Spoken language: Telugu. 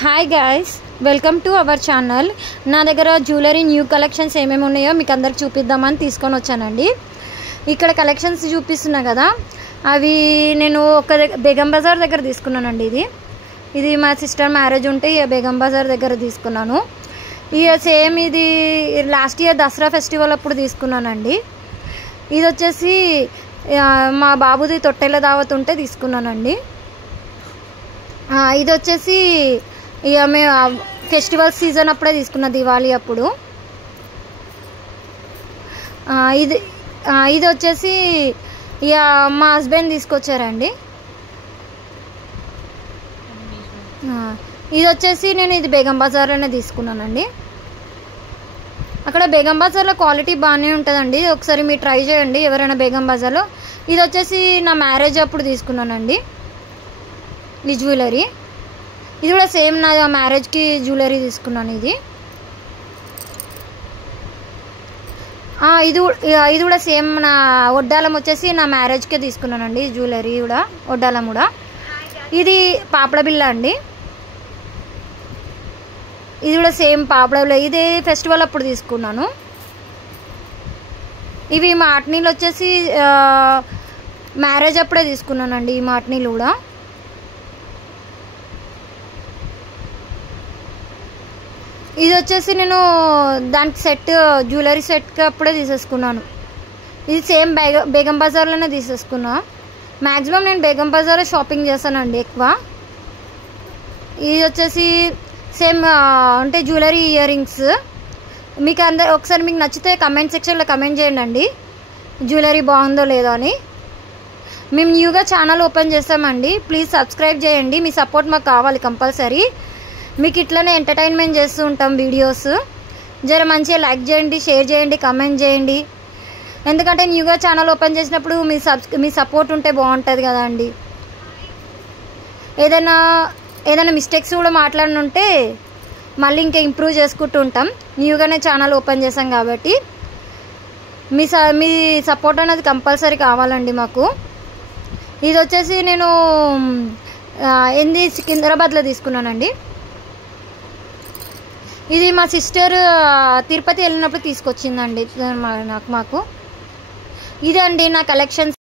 Hi guys, welcome to our channel. నా దగ్గర జ్యువెలరీ న్యూ కలెక్షన్స్ ఏమేమి ఉన్నాయో మీకు అందరికి చూపిద్దామని తీసుకొని వచ్చానండి. ఇక్కడ కలెక్షన్స్ చూపిస్తున్నా కదా, అవి నేను బేగం బజార్ దగ్గర తీసుకున్నానండి. ఇది మా సిస్టర్ మ్యారేజ్ ఉంటే బేగం బజార్ దగ్గర తీసుకున్నాను. సేమ్ ఇది లాస్ట్ ఇయర్ దసరా ఫెస్టివల్ అప్పుడు తీసుకున్నానండి. ఇది వచ్చేసి మా బాబుది తొట్టెల దావత్ ఉంటే తీసుకున్నానండి. ఇది వచ్చేసి ఇక మేము ఫెస్టివల్ సీజన్ అప్పుడే తీసుకున్న, దివాళీ అప్పుడు. ఇది వచ్చేసి ఇక మా హస్బెండ్ తీసుకొచ్చారండి. ఇది వచ్చేసి నేను ఇది బేగం బజార్లోనే తీసుకున్నానండి. అక్కడ బేగం బజార్లో క్వాలిటీ బాగానే ఉంటుందండి, ఒకసారి మీరు ట్రై చేయండి ఎవరైనా బేగం బజార్లో. ఇది వచ్చేసి నా మ్యారేజ్ అప్పుడు తీసుకున్నానండి ఈ జ్యువెలరీ. ఇది కూడా సేమ్ నా మ్యారేజ్కి జ్యువెలరీ తీసుకున్నాను. ఇది కూడా సేమ్ నా వడ్డాలం వచ్చేసి నా మ్యారేజ్కే తీసుకున్నానండి జ్యువెలరీ కూడా, వడ్డాలం కూడా. ఇది పాపడ బిల్ల అండి. ఇది కూడా సేమ్ పాపడ బిల్ల, ఇది ఫెస్టివల్ అప్పుడు తీసుకున్నాను. ఇవి మాట్నీలు వచ్చేసి మ్యారేజ్ అప్పుడే తీసుకున్నానండి ఈ మాట్నీలు కూడా. ఇది వచ్చేసి నేను దానికి సెట్ జ్యువెలరీ సెట్కి అప్పుడే తీసేసుకున్నాను. ఇది సేమ్ బేగం బజార్లోనే తీసేసుకున్నా. మ్యాక్సిమం నేను బేగం బజార్లో షాపింగ్ చేస్తానండి ఎక్కువ. ఇది వచ్చేసి సేమ్ అంటే జ్యువెలరీ ఇయర్ రింగ్స్. మీకు ఒకసారి మీకు నచ్చితే కమెంట్ సెక్షన్లో కమెంట్ చేయండి జ్యువెలరీ బాగుందో లేదో అని. మేము న్యూగా ఛానల్ ఓపెన్ చేస్తామండి, ప్లీజ్ సబ్స్క్రైబ్ చేయండి. మీ సపోర్ట్ మాకు కావాలి కంపల్సరీ. మీకు ఇట్లనే ఎంటర్టైన్మెంట్ చేస్తూ ఉంటాం వీడియోస్. జర మంచిగా లైక్ చేయండి, షేర్ చేయండి, కమెంట్ చేయండి. ఎందుకంటే న్యూగా ఛానల్ ఓపెన్ చేసినప్పుడు మీ సపోర్ట్ ఉంటే బాగుంటుంది కదా అండి. ఏదైనా మిస్టేక్స్ కూడా మాట్లాడుంటే మళ్ళీ ఇంకా ఇంప్రూవ్ చేసుకుంటూ ఉంటాం. న్యూగానే ఛానల్ ఓపెన్ చేసాం కాబట్టి మీ సపోర్ట్ అనేది కంపల్సరీ కావాలండి మాకు. ఇది వచ్చేసి నేను సికింద్రాబాద్లో తీసుకున్నానండి. ఇది మా సిస్టర్ తిరుపతి వెళ్ళినప్పుడు తీసుకొచ్చిందండి మాకు. ఇదే అండి నా కలెక్షన్స్.